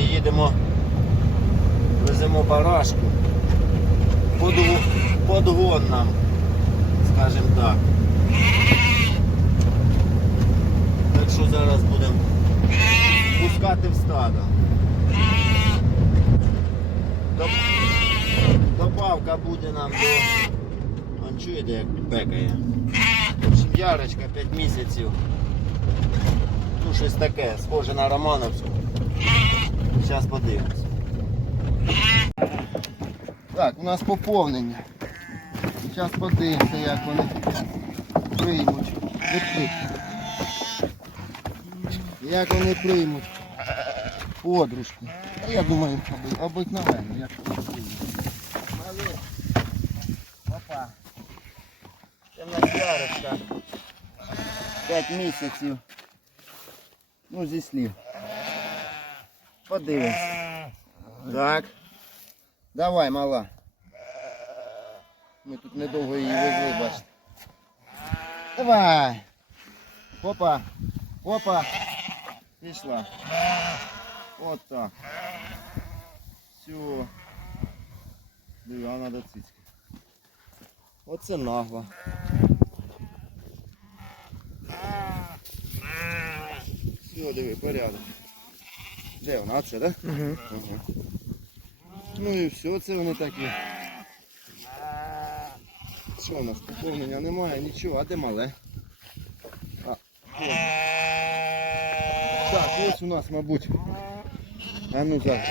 їдемо, веземо барашку. Подгон, нам, скажімо так. Так що зараз будемо пускати в стадо. Добавка буде нам до. Он чуєте, як бекає. Ярочка 5 місяців. Ну, щось таке, схоже на Романовську. Зараз подивимось. Так, у нас поповнення. Зараз подивимося, як вони приймуть. Як вони приймуть подружку. Я думаю, оби- обикновенно, як вони приймуть. Опа. Це в нас ярочка. 5 місяців. Ну, зі слів. Подивимось. Так. Давай, мала. Ми тут недовго її везли, бачите. Давай. Опа. Опа. Пішла. От так. Все. Диви, вона до цицьки. Оце нагло. Все, диви, порядок. Де вона? Оце, так? Да? Угу. Ну і все, це вони такі. Що у нас? Поповнення немає, нічого, а де мале? А, так, ось у нас, мабуть. А ну зараз.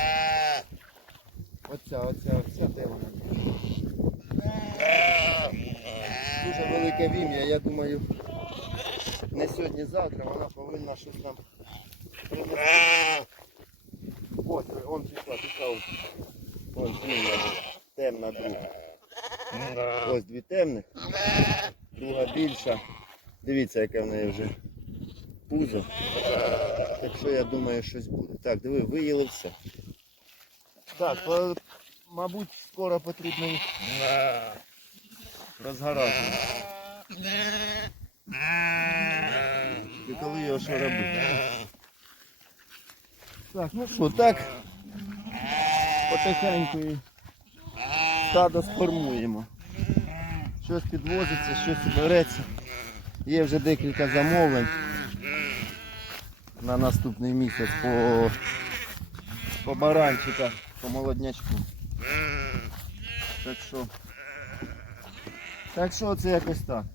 Оця, оця, оця, де вона? Дуже велике вім'я, я думаю, не сьогодні-завтра вона повинна щось нам принести. Ось, он пішла, пішла. ось. Ось темна друга. Ось дві темних, друга більша. Дивіться, яке в неї вже пузо. Так що я думаю, щось буде. Так, диви, виїли все. Так, по- мабуть, скоро потрібно їх розгарати. І коли його що робити? Так, ну що, так потихеньку і стадо сформуємо. Щось підвозиться, щось береться. Є вже декілька замовлень на наступний місяць по, по баранчиках, по молоднячку. Так що, так що це якось так.